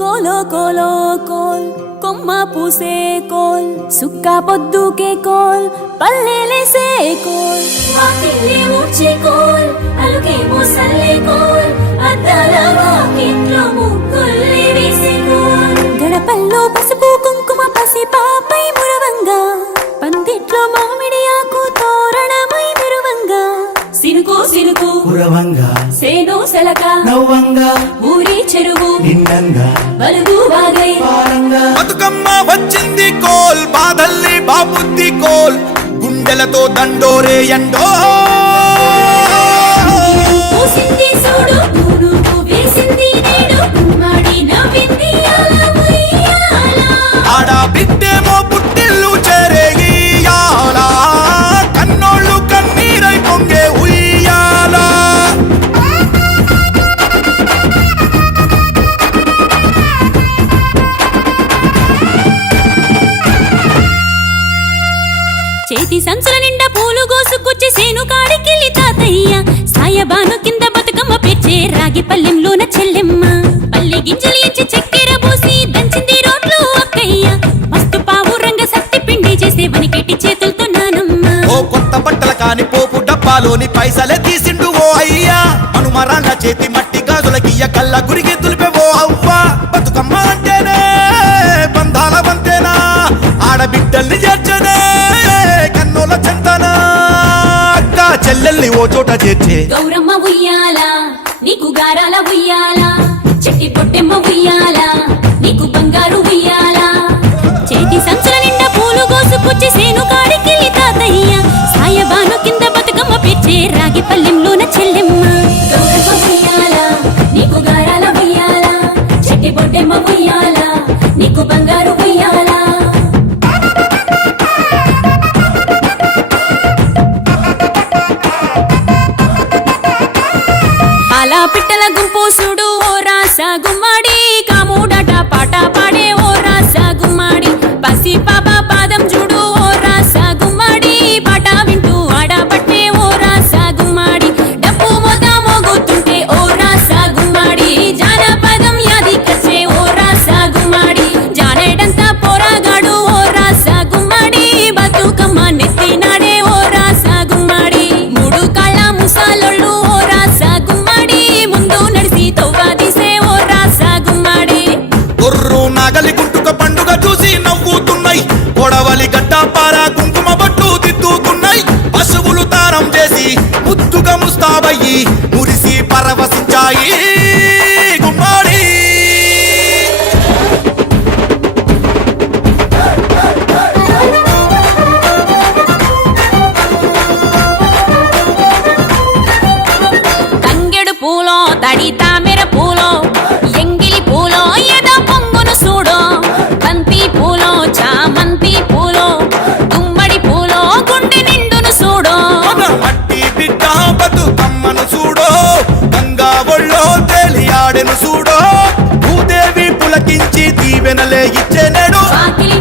కోలో కోలో coal కొమ్మ పూసే coal సుక్క పొద్దుకే coal పల్లెలేసే coal వాకిల్లే ఊడ్చే coal అలుకే మోసల్లే coal అద్దాల వాకిట్లో ముగ్గుల్లే వేసే కోల్ గడపల్లో పసుపు కుంకుమ పసి పాపై మురవంగా పందిట్లో మామిడి ఆకు తోరణమై మెరువంగా సినుకు సినుకు కురవంగా సేను సెలక నవ్వంగా ఊరి చెరువు నిండంగా బలుగు వాగై పారంగా బతుకమ్మ వచ్చింది కోల్ బాధల్ని బాబుద్ది కోల్ గుండెలతో దండోరే ఎండో పూసింది చూడు పూనుకు వేసింది నేడు గుమ్మడి నవ్వింది అలా ఉయ్యాల ఆడ బిడ్డేమో పుట్టిల్లు చెరేగియాల కన్నోళ్ళు కన్నీరై పొంగే ఉయ్యాల చేతి సంచుల నిండా పూలు గోసుకొచ్చి సేను కాడికెళ్ళి తాతయ్య సాయబాను కింద బతుకమ్మ పెచ్చే రాగి పల్లెంలోన చెల్లెమ్మ పల్లె గింజలు ఇచ్చి చక్కెర పోసి దంచింది రోడ్లు అక్కయ్య మస్తు పావు రంగ సత్తి పిండి చేసే వనికెట్టి చేతులతో నానమ్మ ఓ కొత్త బట్టల కాని పోపు డబ్బాలోని పైసలే తీసిండు ఓ అయ్యా మనుమరాళ్ళ చేతి మట్టి గాజులకియ్య కళ్ళ గురికి తులిపే ఓ అవ్వ బతుకమ్మ అంటేనే బంధాల వంతేనా ఆడబిడ్డల్ని చేర్చనే కన్నుల చెంతనా అక్క చెల్లెల్ని ఓ చోట చేర్చే గౌరమ్మ ఉయ్యాల నీకు గారాల ఉయ్యాల చెట్టి పొట్టెమ్మ ఉయ్యాల నీకు బంగారు ఉయ్యాల చేతి సంచుల నిండా పూలు గోసుకొచ్చి సేను కాడికెళ్ళి తాతయ్య సాయబాను కింద బతుకమ్మ పెచ్చే రాగి పల్లెంలోన చెల్లెమ్మ గౌరమ్మ ఉయ్యాల నీకు గారాల ఉయ్యాల చెట్టి పొట్టెమ్మ ఉయ్యాల నీకు బంగారు ఉయ్యాల పాలా పిట్టల గుంపు చూడు ఓ రాస గుమ్మడి కాముడట పాట పాడే ఓ రాస గుమ్మడి పసి పాప పాదం చూడు ఓ రాస గుమ్మడి పాట వింటూ ఆడబట్టే ఓ రాస గుమ్మడి డప్పు మోత మోగుతుంటే ఓ రాస గుమ్మడి జానపదం యాది కచ్చే ఓ రాస గుమ్మడి జానేడంతా పోరాగాడు ఓ రాస గుమ్మడి బతుకమ్మ నెత్తినాడే ఓ రాస గుమ్మడి మూడు కాళ్ళ ముసాలొళ్ళు ఓ రాస గుమ్మడి ముందు నడిసి తవ్వాదిసే ఓ రాస గుమ్మడి గొర్రు నాగలి గుంటుక పండుగ చూసి నవ్వుతున్నాయి పొడవలి గడ్డ పార కుంకుమ బట్టు దిద్దుకున్నాయి పశువులు తారం చేసి ముద్దుగా ముస్తాబయ్యి మురిసి పరవశించాయి గుమ్మాడి తంగెడు పూలో తడి తామెర పూలో ఎంగిలి పూలో ఎద పొంగును చూడో బంతి పూలో చామంతి పూలో గుమ్మడి పూలో గుండె నిండును చూడో మన మట్టి బిడ్డ బతుకమ్మను చూడో గంగా ఒళ్ళో తేలియాడెను చూడో భూదేవి పులకించి దీవెనలే ఇచ్చేనేడు వాకిలి